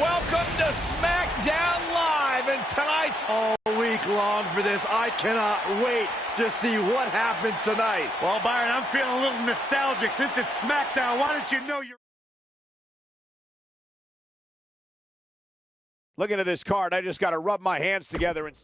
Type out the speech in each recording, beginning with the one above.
Welcome to Smackdown Live, and tonight's all week long for this. I cannot wait to see what happens tonight. Well, Byron, I'm feeling a little nostalgic since it's Smackdown. Why don't you know you're... Looking at this card, I just got to rub my hands together and...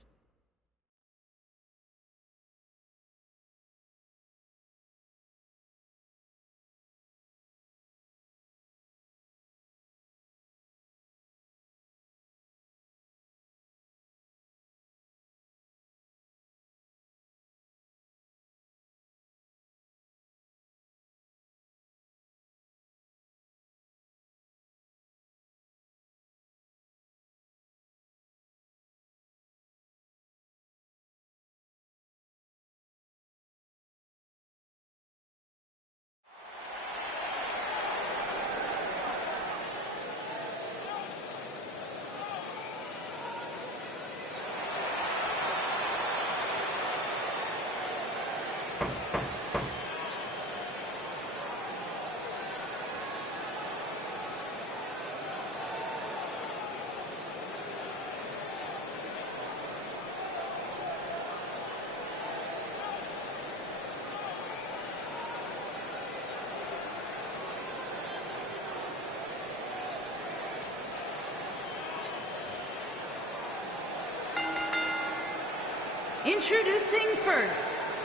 Introducing first,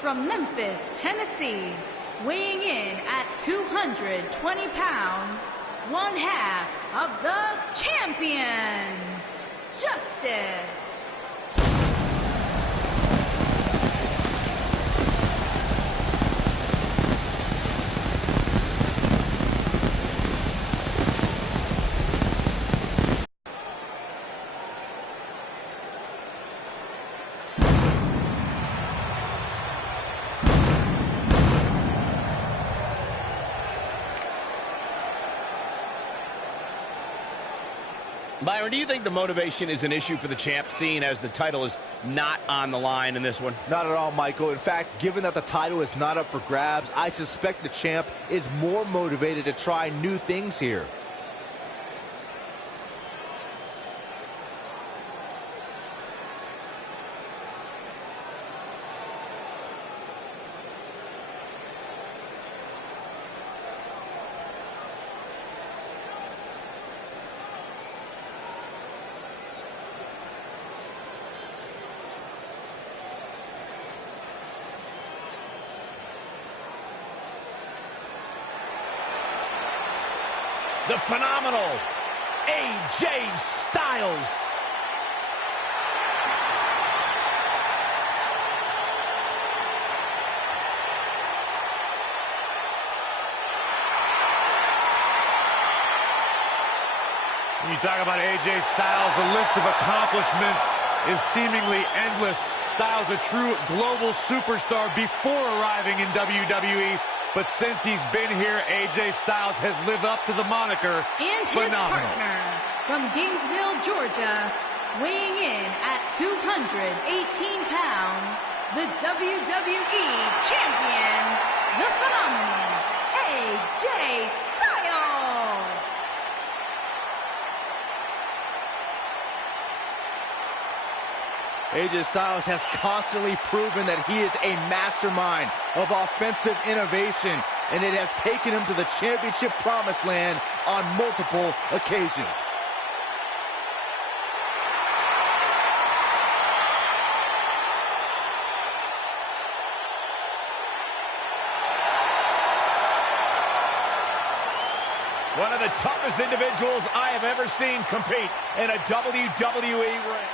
from Memphis, Tennessee, weighing in at 220 pounds, one half of the champions, Justice. Byron, do you think the motivation is an issue for the champ, seeing as the title is not on the line in this one? Not at all, Michael. In fact, given that the title is not up for grabs, I suspect the champ is more motivated to try new things here. The phenomenal AJ Styles. When you talk about AJ Styles, the list of accomplishments is seemingly endless. Styles, a true global superstar before arriving in WWE. But since he's been here, AJ Styles has lived up to the moniker. And his partner from Gainesville, Georgia, weighing in at 218 pounds, the WWE Champion, the phenomenal AJ Styles. AJ Styles has constantly proven that he is a mastermind of offensive innovation, and it has taken him to the championship promised land on multiple occasions. One of the toughest individuals I have ever seen compete in a WWE ring.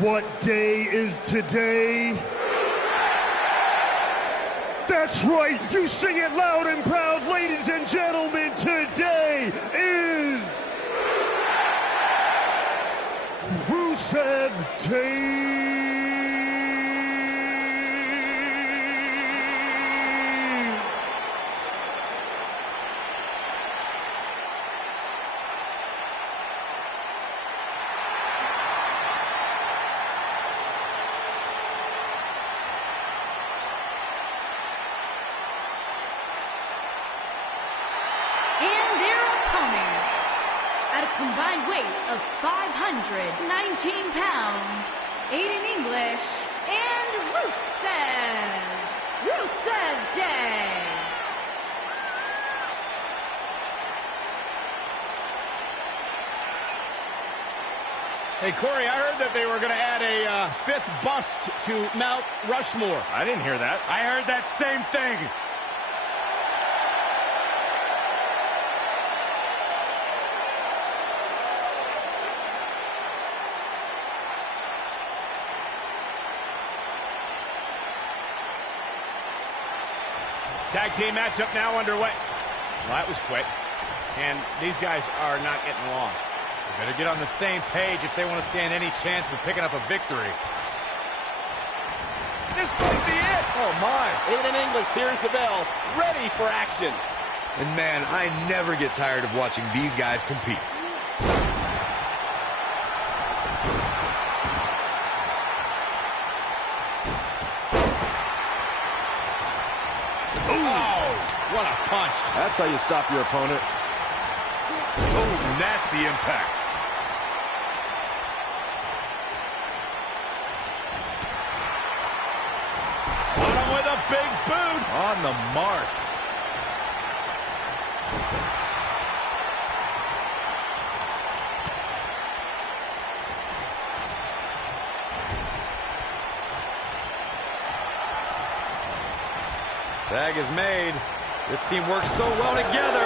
What day is today? That's right, you sing it loud and proud, ladies and gentlemen. Today is Rusev Day. combined weight of 519 pounds, Aiden English and Rusev Day. Hey, Corey, I heard that they were going to add a fifth bust to Mount Rushmore. I didn't hear that. I heard that same thing. Tag team matchup now underway. Well, that was quick. And these guys are not getting along. They better get on the same page if they want to stand any chance of picking up a victory. This might be it. Oh, my. Aiden English hears the bell, ready for action. And man, I never get tired of watching these guys compete. What a punch. That's how you stop your opponent. Oh, nasty impact. Hit him with a big boot. On the mark. Tag is made. This team works so well together.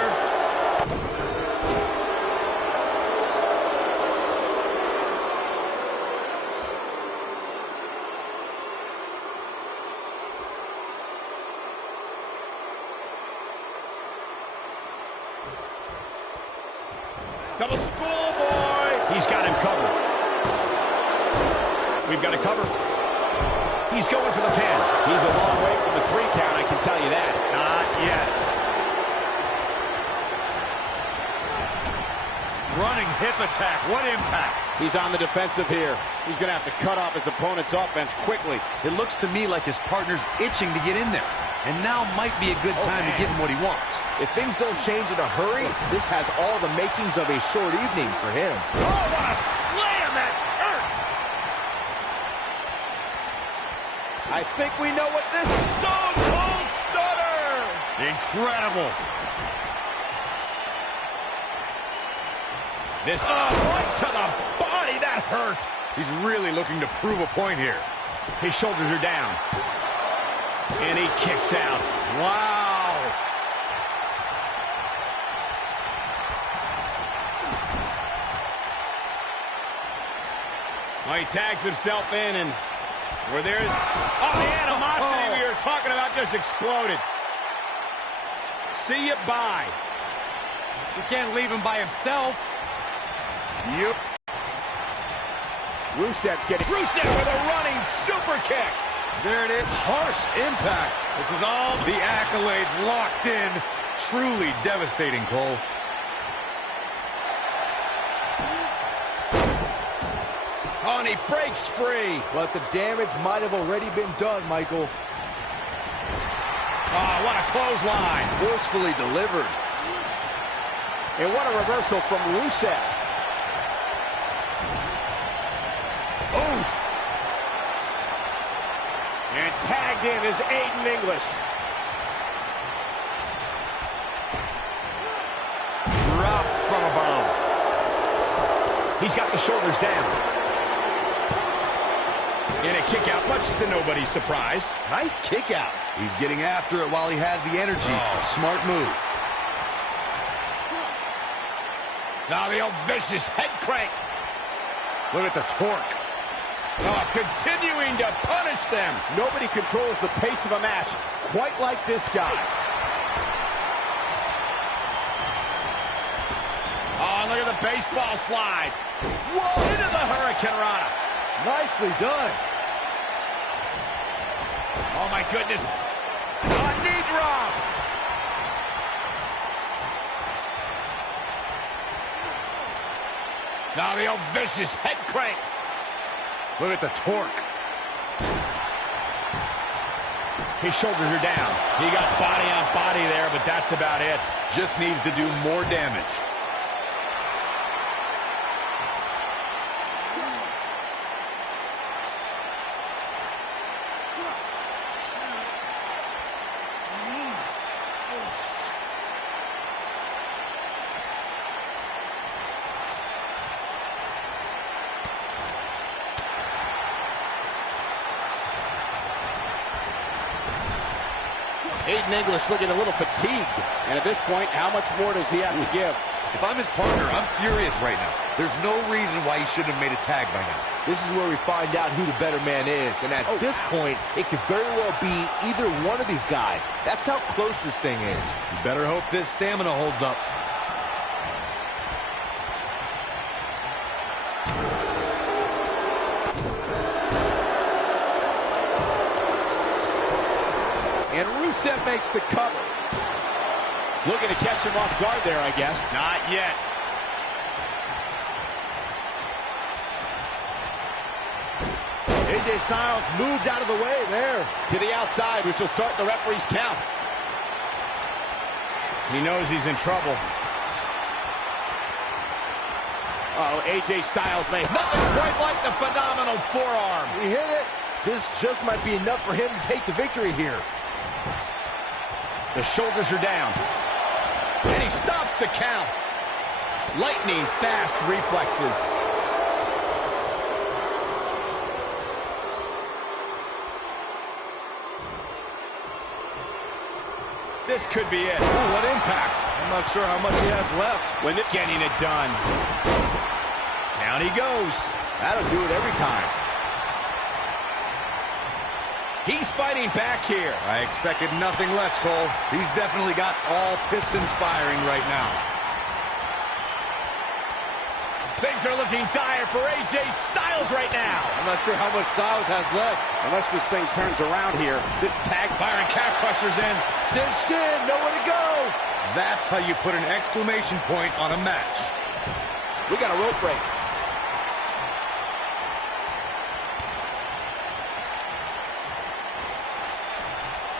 Double schoolboy. He's got him covered. We've got a cover. He's going for the pin. He's a long way from the 3 count, I can tell you that. Not yet. Running hip attack. What impact? He's on the defensive here. He's going to have to cut off his opponent's offense quickly. It looks to me like his partner's itching to get in there. And now might be a good time to give him what he wants. If things don't change in a hurry, this has all the makings of a short evening for him. Oh, what a slam that hurt! I think we know what this is. Stone Cold Stunner! Incredible. This, right to the body, that hurt. He's really looking to prove a point here. His shoulders are down. And he kicks out. Wow. Well, he tags himself in, and we're there. Oh, the animosity we were talking about just exploded. See you bye. You can't leave him by himself. Yep. Rusev's getting... Rusev with a running super kick. There it is. Harsh impact. This is all the accolades locked in. Truly devastating, Cole. Oh, and he breaks free. But the damage might have already been done, Michael. Oh, what a clothesline. Forcefully delivered. And what a reversal from Rusev. Oof. And tagged in is Aiden English. Dropped from above. He's got the shoulders down. And a kick out, much to nobody's surprise. Nice kick out. He's getting after it while he has the energy. Smart move. Now the old vicious head crank. Look at the torque. Oh, continuing to punish them. Nobody controls the pace of a match quite like this guy. Oh, look at the baseball slide. Whoa, into the Hurricane Rana. Nicely done. Oh, my goodness. Oh, knee drop. Now the old vicious head crank. Look at the torque. His shoulders are down. He got body on body there, but that's about it. Just needs to do more damage. Aiden English looking a little fatigued. And at this point, how much more does he have to give? If I'm his partner, I'm furious right now. There's no reason why he shouldn't have made a tag by now. This is where we find out who the better man is. And at this point, it could very well be either one of these guys. That's how close this thing is. You better hope this stamina holds up. And Rusev makes the cover. Looking to catch him off guard there, I guess. Not yet. AJ Styles moved out of the way there. To the outside, which will start the referee's count. He knows he's in trouble. Oh, AJ Styles made nothing quite like the phenomenal forearm. He hit it. This just might be enough for him to take the victory here. The shoulders are down. And he stops the count. Lightning fast reflexes. This could be it. Ooh, what impact. I'm not sure how much he has left. When they're getting it done. Down he goes. That'll do it every time. He's fighting back here. I expected nothing less, Cole. He's definitely got all pistons firing right now. Things are looking dire for AJ Styles right now. I'm not sure how much Styles has left. Unless this thing turns around here. This tag firing calf crusher's in. Cinched in, nowhere to go. That's how you put an exclamation point on a match. We got a rope break.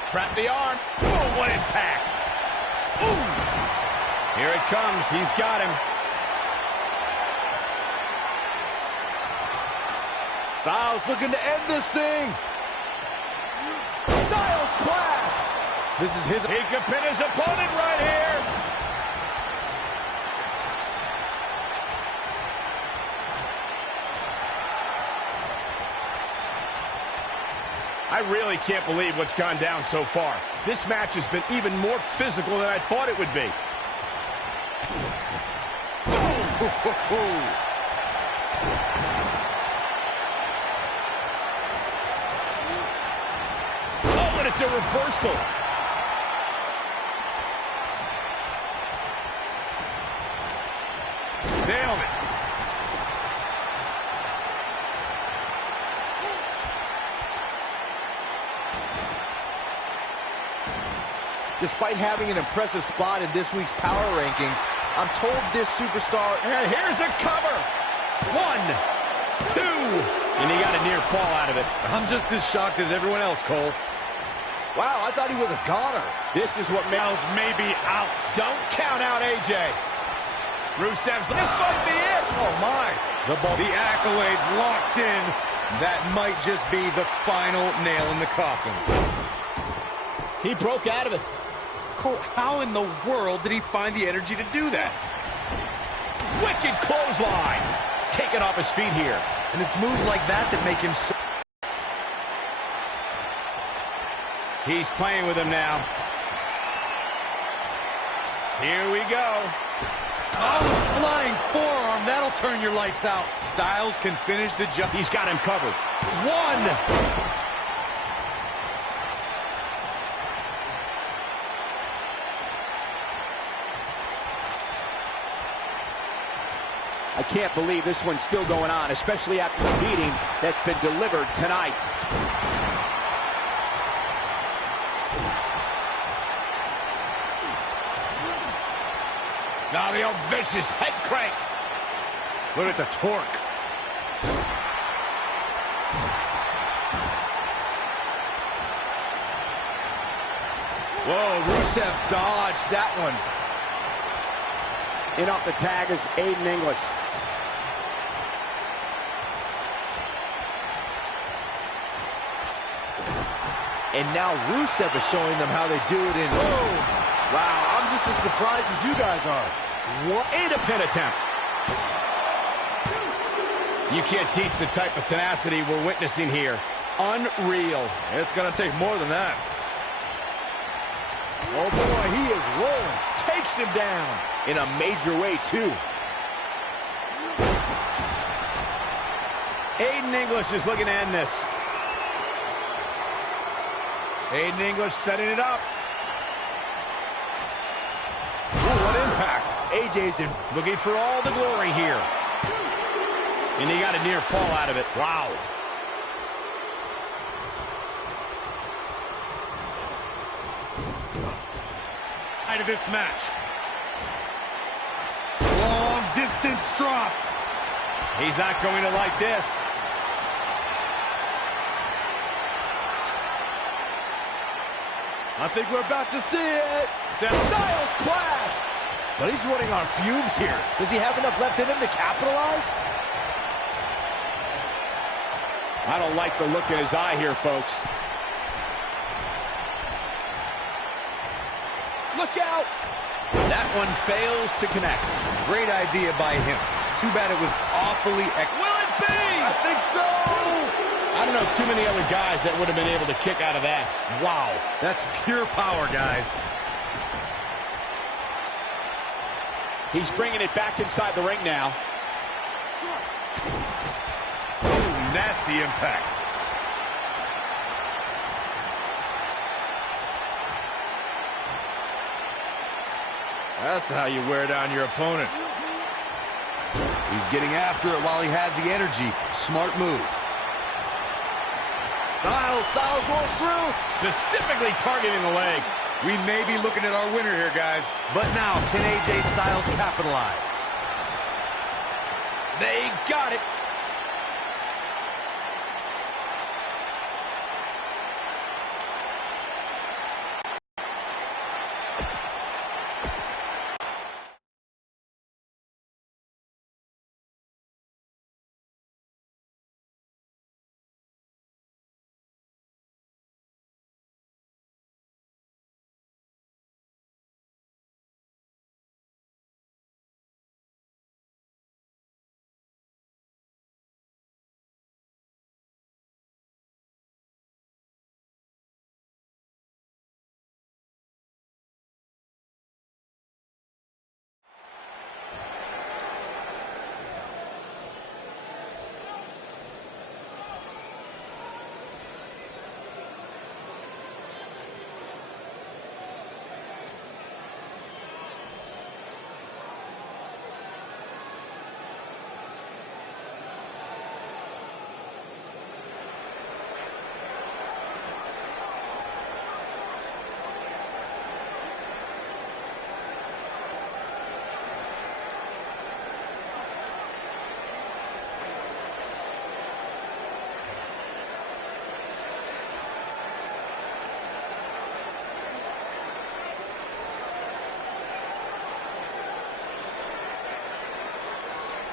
Trap the arm. Oh, what impact. Ooh. Here it comes. He's got him. Styles looking to end this thing. Styles clash. This is his. He could pin his opponent right here. I really can't believe what's gone down so far. This match has been even more physical than I thought it would be. Oh, and it's a reversal. Nailed it. Despite having an impressive spot in this week's power rankings, I'm told this superstar... And here's a cover. 1, 2. And he got a near fall out of it. I'm just as shocked as everyone else, Cole. Wow, I thought he was a goner. This is what Miles may be out. Don't count out AJ. Rusev's... This might be it. Oh, my. The accolades locked in. That might just be the final nail in the coffin. He broke out of it. Cole, how in the world did he find the energy to do that? Wicked clothesline. Taken off his feet here. And it's moves like that that make him so... He's playing with him now. Here we go. Oh, flying forearm. That'll turn your lights out. Styles can finish the job. He's got him covered. 1. I can't believe this one's still going on, especially after the beating that's been delivered tonight. Now the old vicious head crank. Look at the torque. Whoa, Rusev dodged that one. In off the tag is Aiden English. And now Rusev is showing them how they do it in... Oh, wow, I'm just as surprised as you guys are. What? And a pin attempt. You can't teach the type of tenacity we're witnessing here. Unreal. It's going to take more than that. Oh boy, he is rolling. Takes him down in a major way, too. Aiden English is looking to end this. Aiden English setting it up. Ooh, what impact. AJ's looking for all the glory here. And he got a near fall out of it. Wow. Of this match. Long distance drop. He's not going to like this. I think we're about to see it. Styles clash. But he's running on fumes here. Does he have enough left in him to capitalize? I don't like the look in his eye here, folks. Look out! That one fails to connect. Great idea by him. Too bad it was awfully... Will it be? I think so! I don't know too many other guys that would have been able to kick out of that. Wow, that's pure power, guys. He's bringing it back inside the ring now. Ooh, nasty impact. That's how you wear down your opponent. He's getting after it while he has the energy. Smart move. Styles rolls through. Specifically targeting the leg. We may be looking at our winner here, guys. But now, can AJ Styles capitalize? They got it.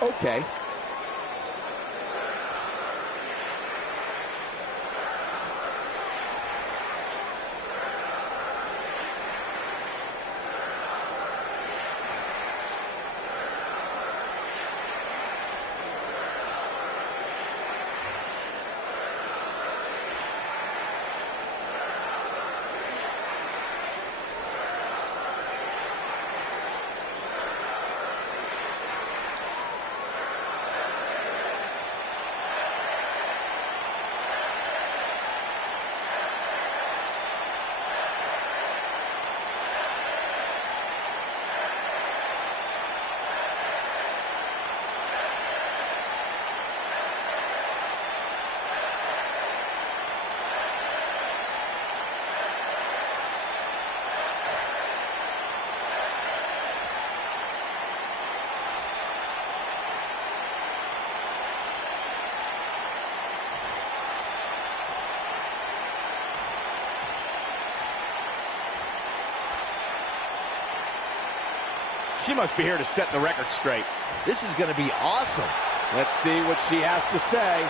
Okay. She must be here to set the record straight. This is going to be awesome. Let's see what she has to say.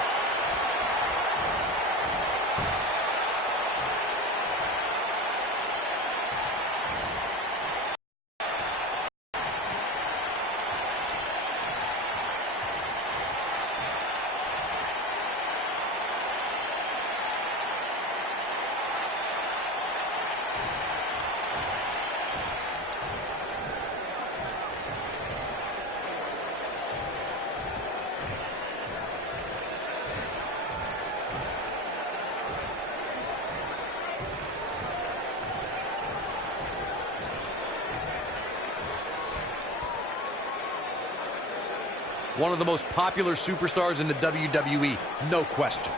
One of the most popular superstars in the WWE, no question.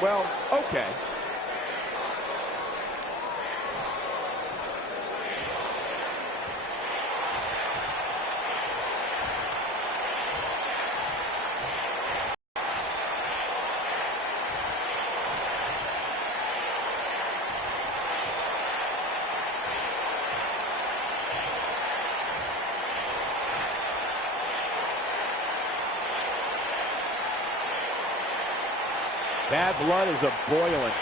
Well, okay. Bad blood is a-boiling.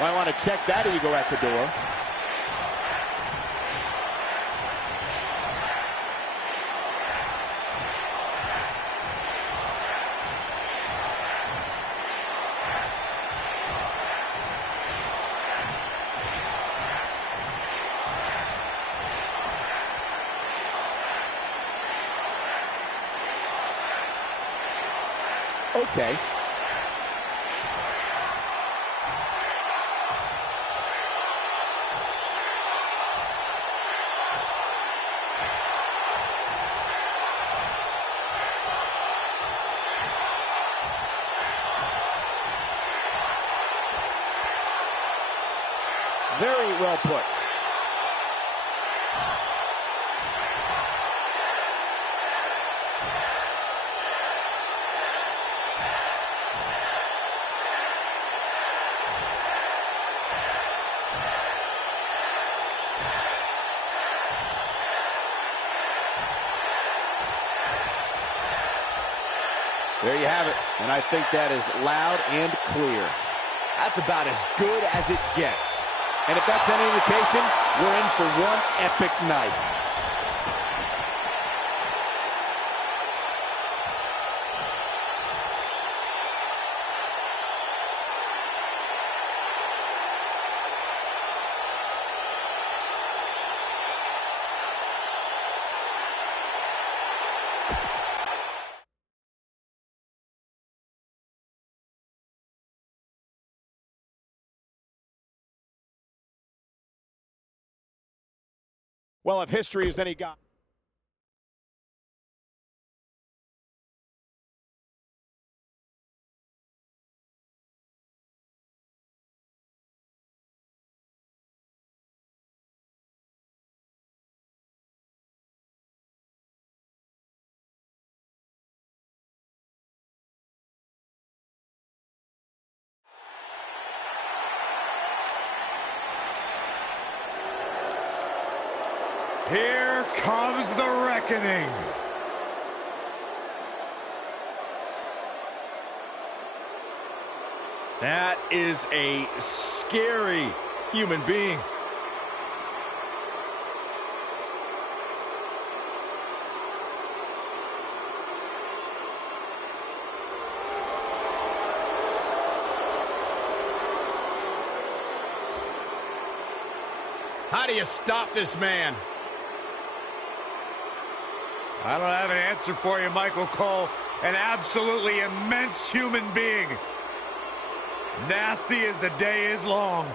Might want to check that ego at the door. Okay. Very well put. There you have it. And I think that is loud and clear. That's about as good as it gets. And if that's any indication, we're in for one epic night. Well, if history is any guide. Here comes the reckoning. That is a scary human being. How do you stop this man? I don't have an answer for you, Michael Cole. An absolutely immense human being. Nasty as the day is long.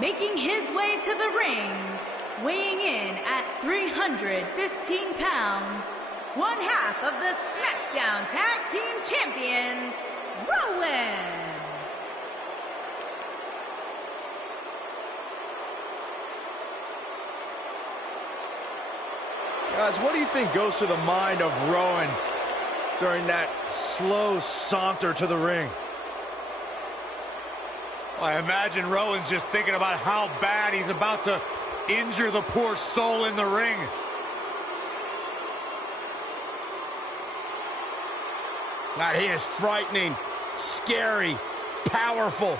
Making his way to the ring, weighing in at 315 pounds, one half of the Smackdown Tag Team Champions, Rowan. Guys, what do you think goes through the mind of Rowan during that slow saunter to the ring? I imagine Rowan's just thinking about how bad he's about to injure the poor soul in the ring. God, he is frightening, scary, powerful,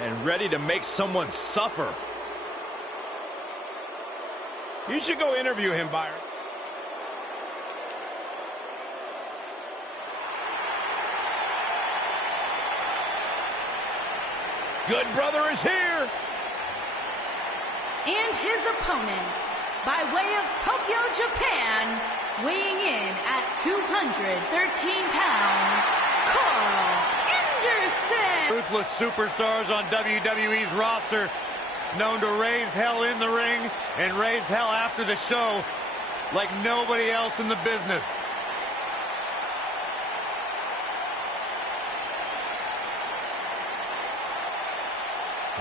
And ready to make someone suffer. You should go interview him, Byron. Good brother is here. And his opponent, by way of Tokyo, Japan, weighing in at 213 pounds, Carl Anderson. Ruthless superstars on WWE's roster, known to raise hell in the ring and raise hell after the show like nobody else in the business.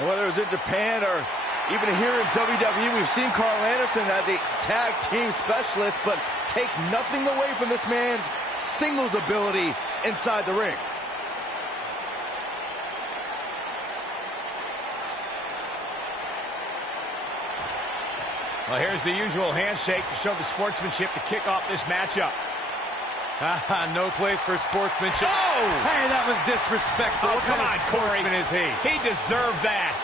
Whether it was in Japan or even here in WWE, we've seen Carl Anderson as a tag team specialist, but take nothing away from this man's singles ability inside the ring. Well, here's the usual handshake to show the sportsmanship to kick off this matchup. No place for sportsmanship. Oh! Hey, that was disrespectful. Oh, What come kind on, of Corey. sportsman is he? He deserved that.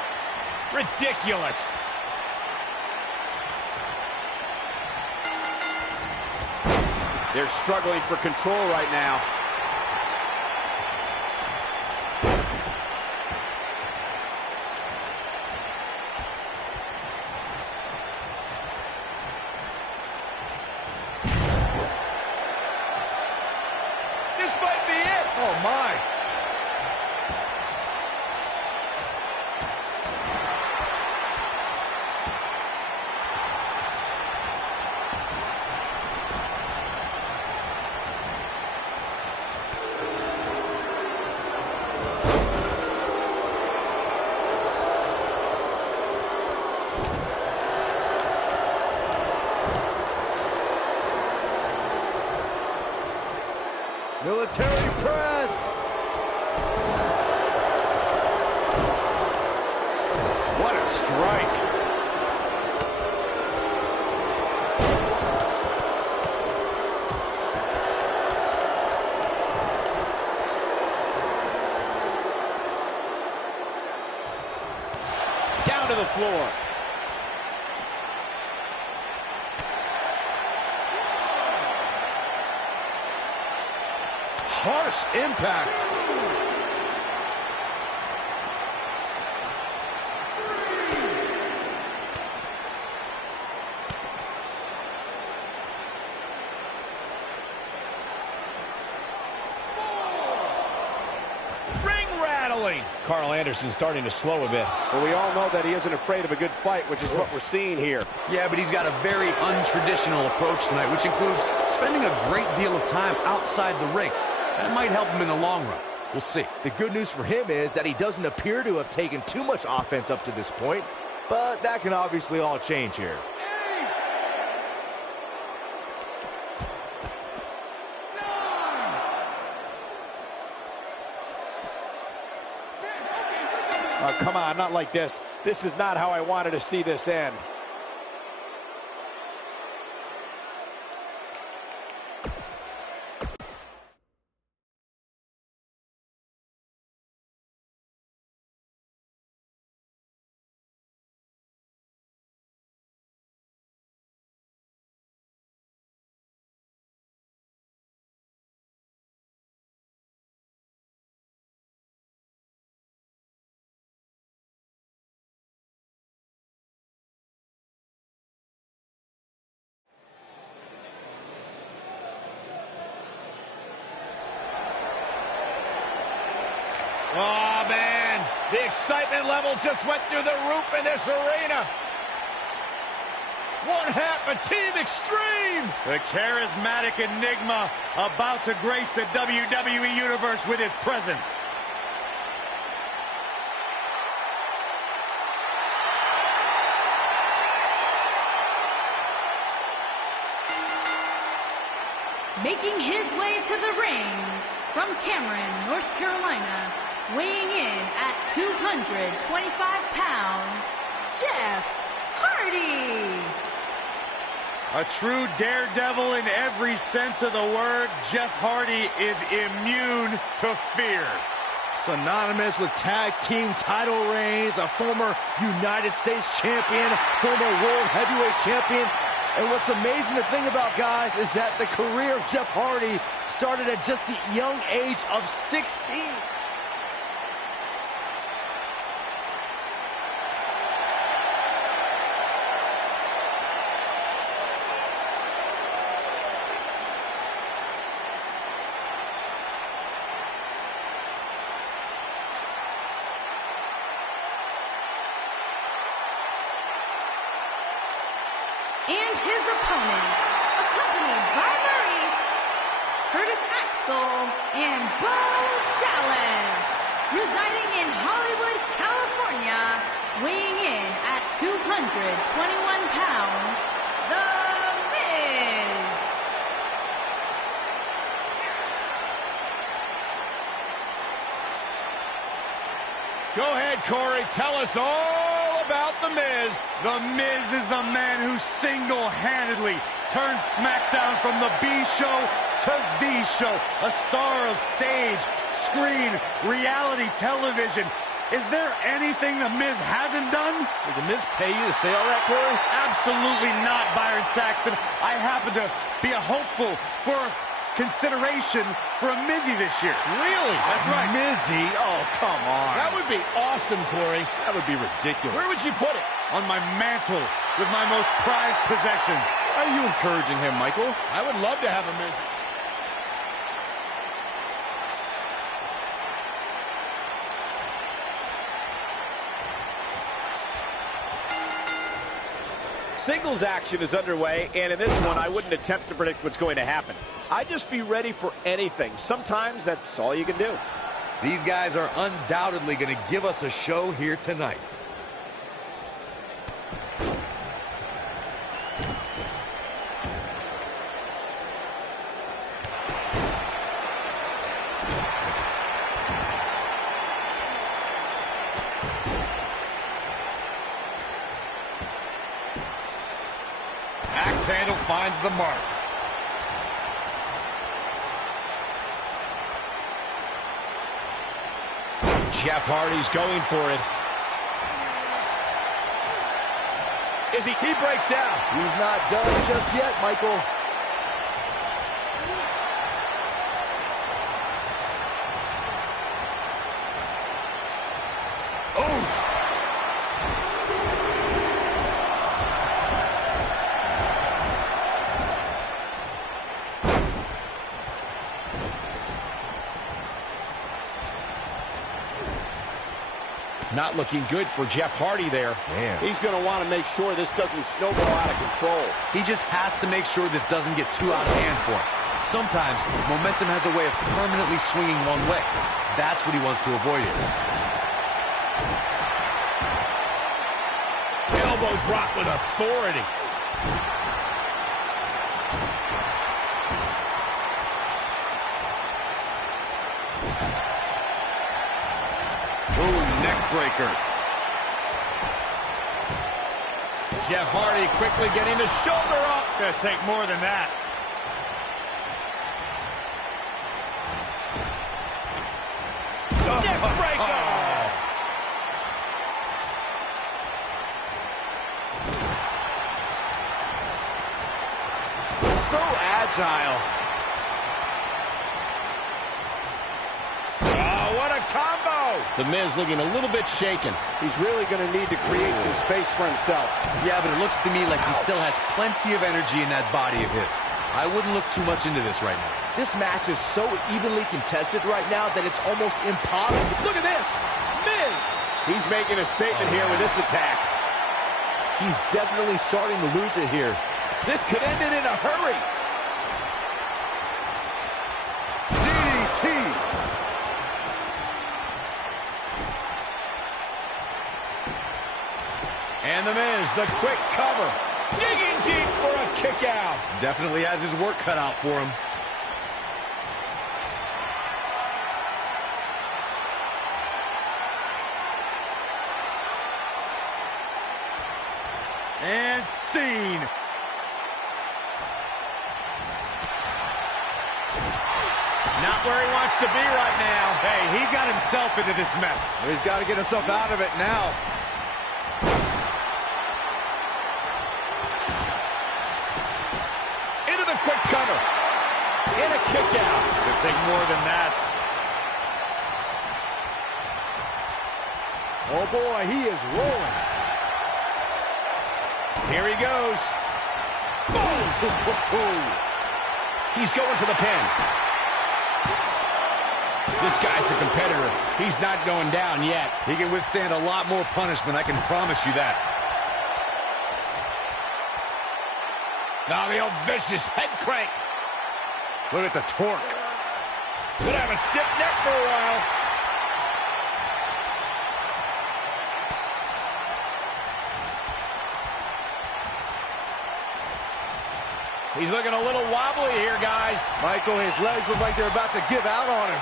Ridiculous. They're struggling for control right now. This might be it. Oh, my. Military press. What a strike. Down to the floor. Harsh impact. Ring rattling. Carl Anderson starting to slow a bit. But we all know that he isn't afraid of a good fight, which is what we're seeing here. Yeah, but he's got a very untraditional approach tonight, which includes spending a great deal of time outside the ring. That might help him in the long run. We'll see. The good news for him is that he doesn't appear to have taken too much offense up to this point, but that can obviously all change here. Oh, come on, not like this. This is not how I wanted to see this end. excitement level just went through the roof in this arena. One half of Team Extreme. The charismatic enigma about to grace the WWE Universe with his presence. Making his way to the ring from Cameron, North Carolina, weighing in at 225 pounds, Jeff Hardy. A true daredevil in every sense of the word, Jeff Hardy is immune to fear. Synonymous with tag team title reigns, a former United States champion, former World Heavyweight champion. And what's amazing to think about, guys, is that the career of Jeff Hardy started at just the young age of 16. And his opponent, accompanied by Maurice, Curtis Axel, and Bo Dallas, residing in Hollywood, California, weighing in at 221 pounds, The Miz. Go ahead, Corey. Tell us all about The Miz. The Miz is the man who single-handedly turned Smackdown from the B show to the show. A star of stage, screen, reality television. Is there anything The Miz hasn't done? Did The Miz pay you to say all that, Corey? Absolutely not, Byron Saxton. I happen to be a hopeful for consideration for a Mizzy this year. Really? That's right. Mizzy? Oh, come on. That would be awesome, Corey. That would be ridiculous. Where would you put it? On my mantle with my most prized possessions. Are you encouraging him, Michael? I would love to have a Miz. Singles action is underway, and in this one, I wouldn't attempt to predict what's going to happen. I'd just be ready for anything. Sometimes that's all you can do. These guys are undoubtedly going to give us a show here tonight. Axe handle finds the mark. Jeff Hardy's going for it. He breaks out. He's not done just yet, Michael. Not looking good for Jeff Hardy there. Man. He's going to want to make sure this doesn't snowball out of control. He just has to make sure this doesn't get too out of hand for him. Sometimes momentum has a way of permanently swinging one way. That's what he wants to avoid here. Elbow drop with authority. Breaker. Jeff Hardy quickly getting the shoulder up. Gonna take more than that. Neck breaker. So agile. Oh, what a combo. The Miz looking a little bit shaken. He's really going to need to create some space for himself. Yeah, but it looks to me like he still has plenty of energy in that body of his. I wouldn't look too much into this right now. This match is so evenly contested right now that it's almost impossible. Look at this. Miz. He's making a statement here with this attack. He's definitely starting to lose it here. This could end it in a hurry. DDT. And the Miz, the quick cover. Digging deep for a kick out. Definitely has his work cut out for him. And scene. Not where he wants to be right now. Hey, he got himself into this mess. He's got to get himself out of it now. Into the quick cover. And a kick out. Could take more than that. Oh boy, he is rolling. Here he goes. Boom! He's going for the pin. This guy's a competitor. He's not going down yet. He can withstand a lot more punishment, I can promise you that. Now the old vicious head crank. Look at the torque. Could have a stiff neck for a while. He's looking a little wobbly here, guys. Michael, his legs look like they're about to give out on him.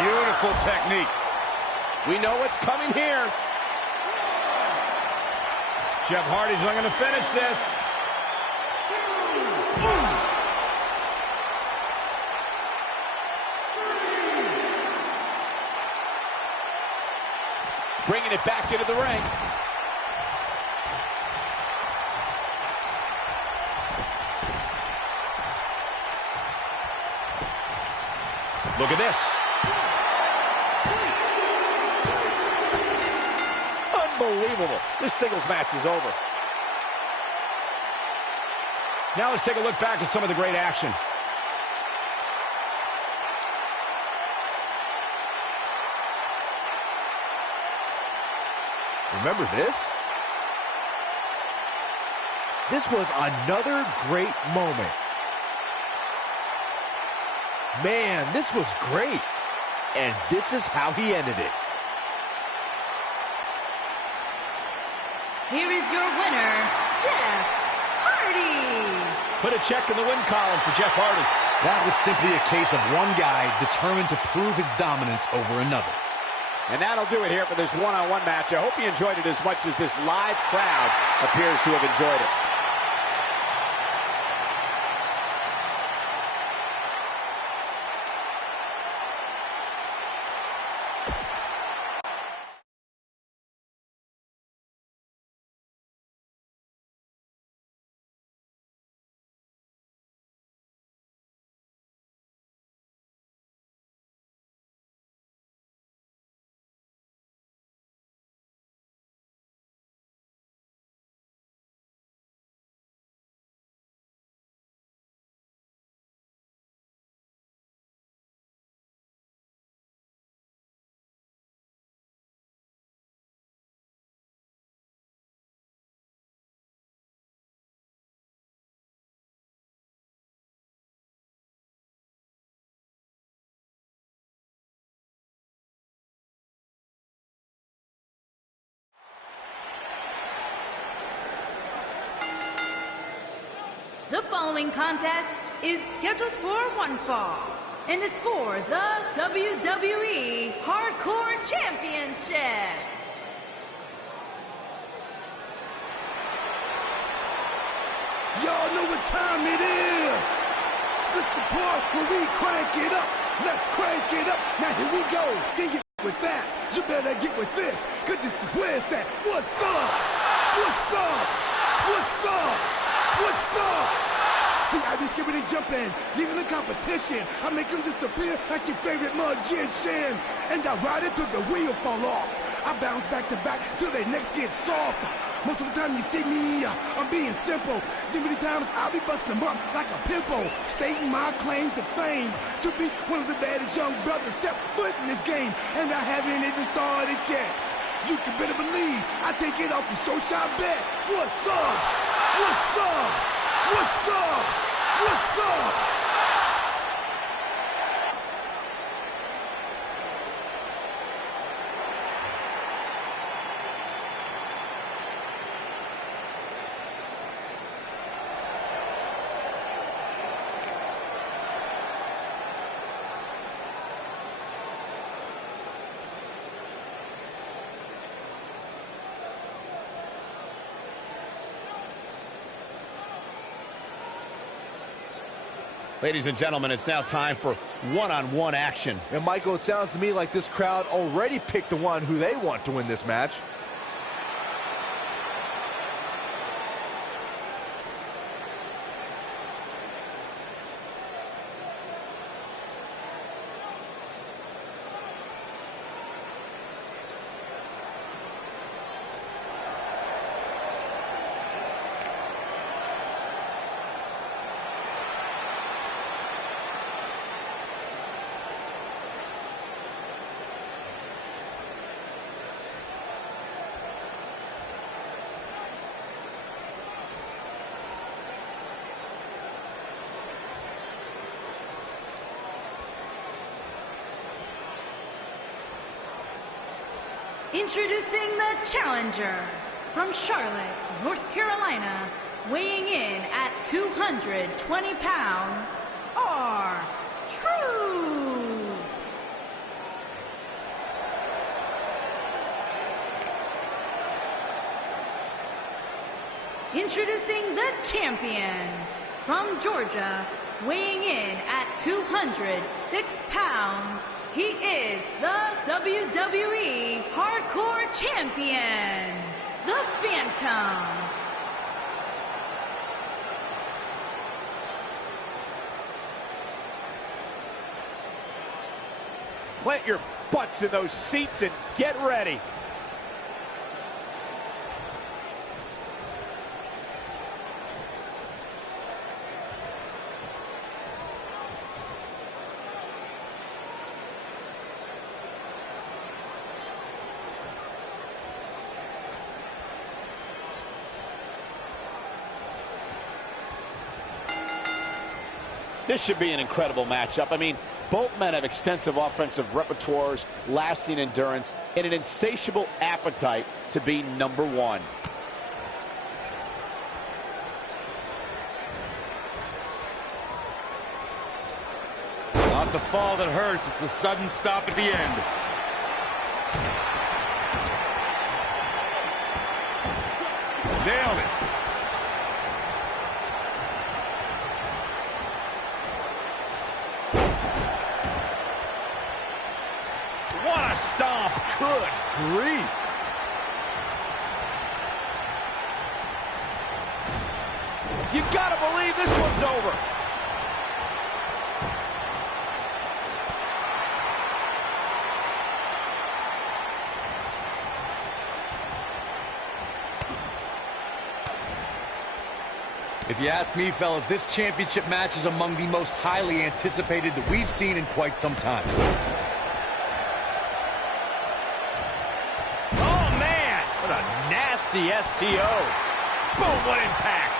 Beautiful technique. We know what's coming here. Jeff Hardy's not going to finish this. Bringing it back into the ring. Look at this. Unbelievable. This singles match is over. Now let's take a look back at some of the great action. Remember this? This was another great moment. Man, this was great. And this is how he ended it. Here is your winner, Jeff Hardy. Put a check in the win column for Jeff Hardy. That was simply a case of one guy determined to prove his dominance over another. And that'll do it here for this one-on-one match. I hope you enjoyed it as much as this live crowd appears to have enjoyed it. The following contest is scheduled for one fall and is for the WWE Hardcore Championship. Y'all know what time it is. This the part where we crank it up. Let's crank it up. Now here we go. Can't get with that. You better get with this. Cause this is where it's at. What's up? What's up? What's up? What's up? See, I be skipping and jumping, leaving the competition. I make them disappear like your favorite magician. And I ride it till the wheel fall off. I bounce back to back till their necks get soft. Most of the time you see me, I'm being simple. Then many times I'll be busting them up like a pimple, stating my claim to fame, to be one of the baddest young brothers step foot in this game, and I haven't even started yet. You can better believe I take it off the show shot bet. What's up? What's up? What's up? What's up? Ladies and gentlemen, it's now time for one-on-one action. And Michael, it sounds to me like this crowd already picked the one who they want to win this match. Introducing the challenger from Charlotte, North Carolina, weighing in at 220 pounds, R-Truth. Introducing the champion from Georgia, weighing in at 206 pounds, he is the WWE Hardcore Champion, the Phantom. Plant your butts in those seats and get ready. This should be an incredible matchup. I mean, both men have extensive offensive repertoires, lasting endurance, and an insatiable appetite to be number one. Not the fall that hurts, it's the sudden stop at the end. Nailed it. What a stomp. Good grief. You gotta believe this one's over. If you ask me, fellas, this championship match is among the most highly anticipated that we've seen in quite some time. Oh, man. What a nasty STO. Boom, what impact.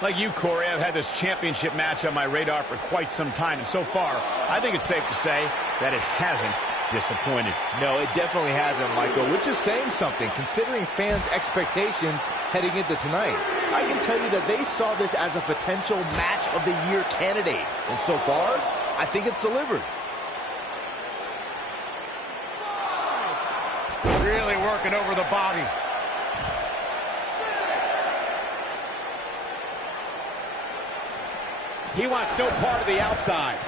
Like you, Corey, I've had this championship match on my radar for quite some time, and so far, I think it's safe to say that it hasn't disappointed. No, it definitely hasn't, Michael, which is saying something, considering fans' expectations heading into tonight. I can tell you that they saw this as a potential match of the year candidate, and so far, I think it's delivered. Really working over the body. He wants no part of the outside.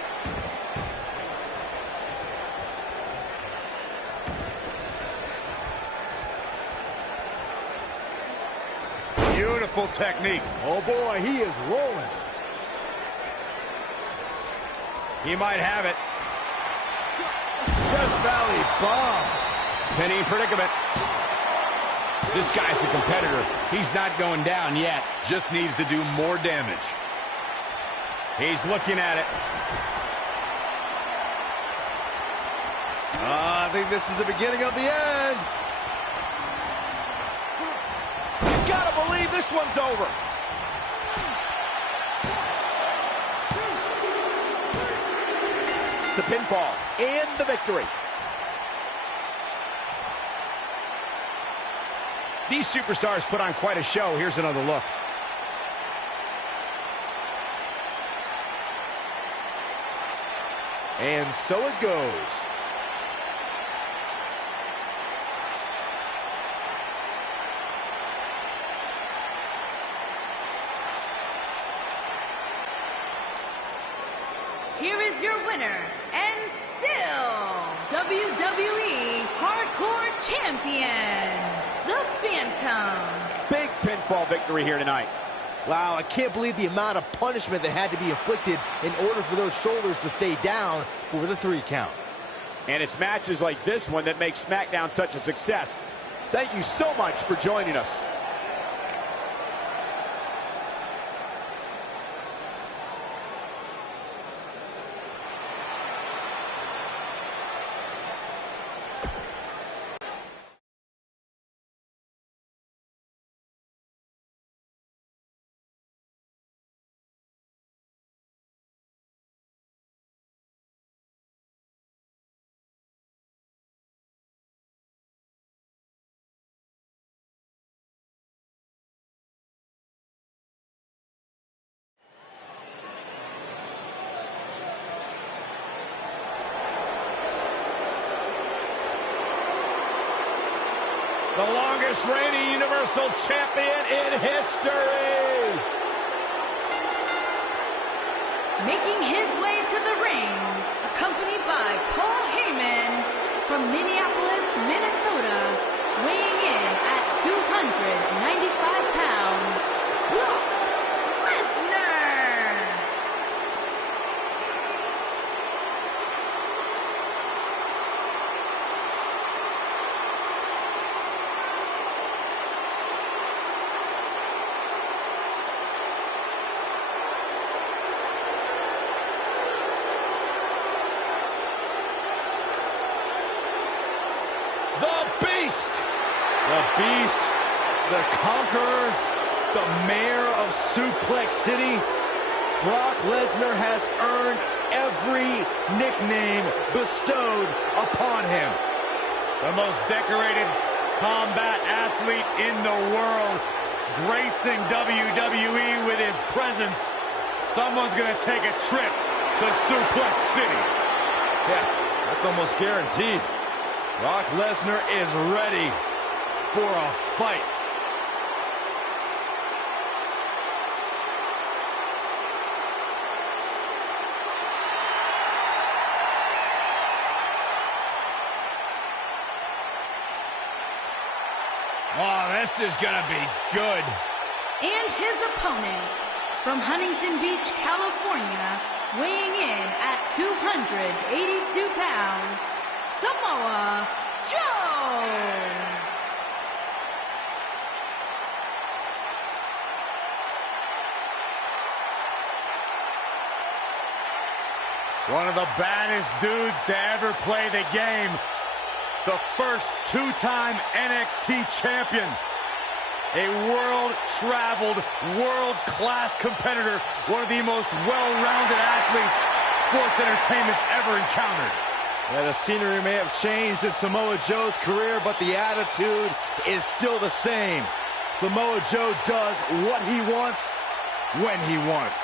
Beautiful Beautiful technique. Oh boy, he is rolling. He might have it. Death Valley bomb. Penny in predicament. This guy's a competitor. He's not going down yet. Just needs to do more damage. He's looking at it. I think this is the beginning of the end. You gotta believe this one's over. The pinfall and the victory. These superstars put on quite a show. Here's another look. And so it goes. Here is your winner, and still WWE Hardcore Champion, the Phantom. Big pinfall victory here tonight. Wow, I can't believe the amount of punishment that had to be inflicted in order for those shoulders to stay down for the 3 count. And it's matches like this one that make SmackDown such a success. Thank you so much for joining us. The longest reigning Universal Champion in history. Making his way to the ring, accompanied by Paul Heyman from Minneapolis, Minnesota, weighing in at 295 pounds, Brock Lesnar. The Beast, the Conqueror, the Mayor of Suplex City, Brock Lesnar has earned every nickname bestowed upon him. The most decorated combat athlete in the world, gracing WWE with his presence. Someone's going to take a trip to Suplex City. Yeah, that's almost guaranteed. Brock Lesnar is ready for a fight. Oh, this is gonna be good. And his opponent, from Huntington Beach, California, weighing in at 282 pounds, Samoa Joe. One of the baddest dudes to ever play the game. The first 2-time NXT champion. A world-traveled, world-class competitor. One of the most well-rounded athletes sports entertainment's ever encountered. Yeah, the scenery may have changed in Samoa Joe's career, but the attitude is still the same. Samoa Joe does what he wants, when he wants.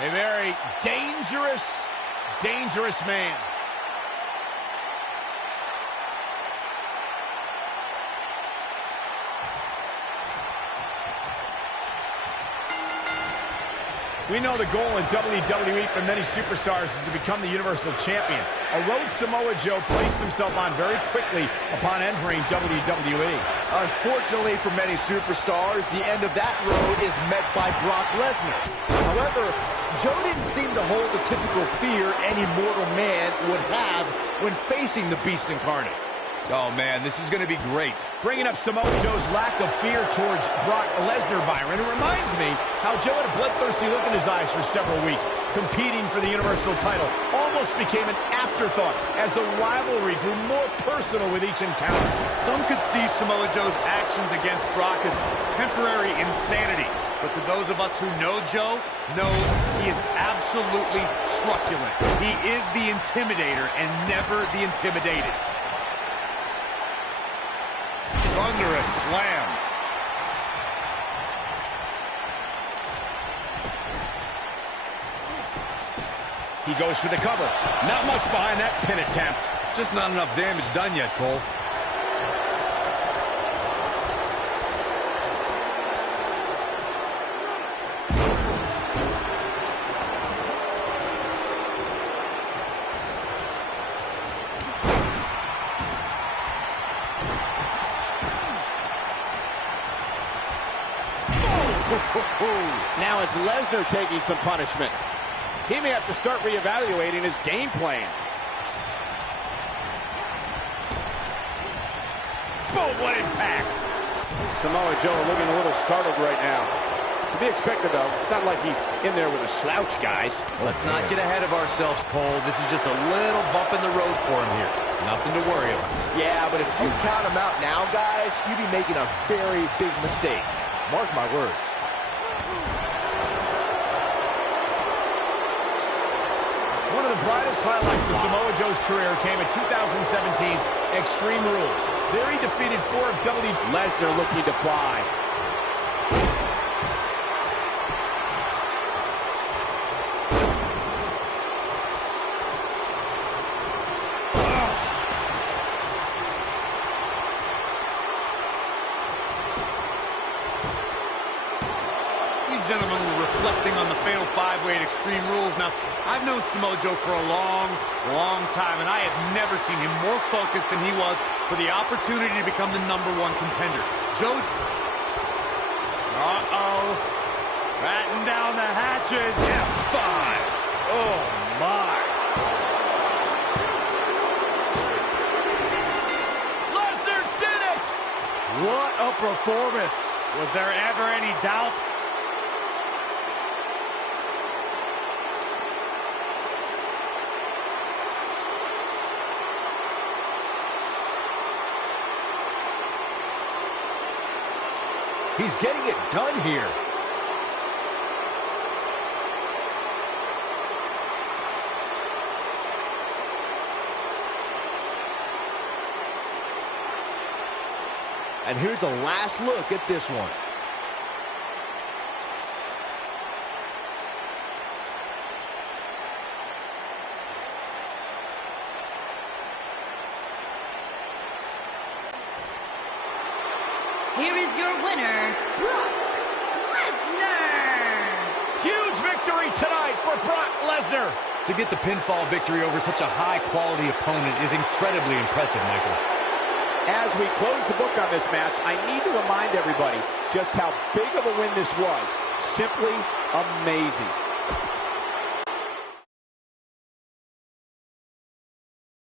A very dangerous man. We know the goal in WWE for many superstars is to become the Universal Champion. a road Samoa Joe placed himself on very quickly upon entering WWE. Unfortunately for many superstars, the end of that road is met by Brock Lesnar. However, Joe didn't seem to hold the typical fear any mortal man would have when facing the Beast Incarnate. Oh, man, this is going to be great. Bringing up Samoa Joe's lack of fear towards Brock Lesnar, Byron, it reminds me how Joe had a bloodthirsty look in his eyes for several weeks, competing for the Universal title. Almost became an afterthought as the rivalry grew more personal with each encounter. Some could see Samoa Joe's actions against Brock as temporary insanity. But to those of us who know Joe, know he is absolutely truculent. He is the intimidator and never the intimidated. Thunderous slam. He goes for the cover. Not much behind that pin attempt. Just not enough damage done yet, Cole. Now it's Lesnar taking some punishment. He may have to start reevaluating his game plan. Boom, what impact! Samoa Joe looking a little startled right now. To be expected, though. It's not like he's in there with a slouch, guys. Let's not get ahead of ourselves, Cole. This is just a little bump in the road for him here. Nothing to worry about. Yeah, but if you count him out now, guys, you'd be making a very big mistake. Mark my words. One of the brightest highlights of Samoa Joe's career came at 2017's Extreme Rules. There he defeated 4 of WWE. Lesnar looking to fly. Gentlemen were reflecting on the fatal 5-way at Extreme Rules. Now, I've known Samoa Joe for a long, long time, and I have never seen him more focused than he was for the opportunity to become the #1 contender. Joe's... Batten down the hatches. F5. Oh, my. Lesnar did it! What a performance. Was there ever any doubt? He's getting it done here. And here's a last look at this one. Here is your winner, Brock Lesnar. Huge victory tonight for Brock Lesnar. To get the pinfall victory over such a high-quality opponent is incredibly impressive, Michael. As we close the book on this match, I need to remind everybody just how big of a win this was. Simply amazing.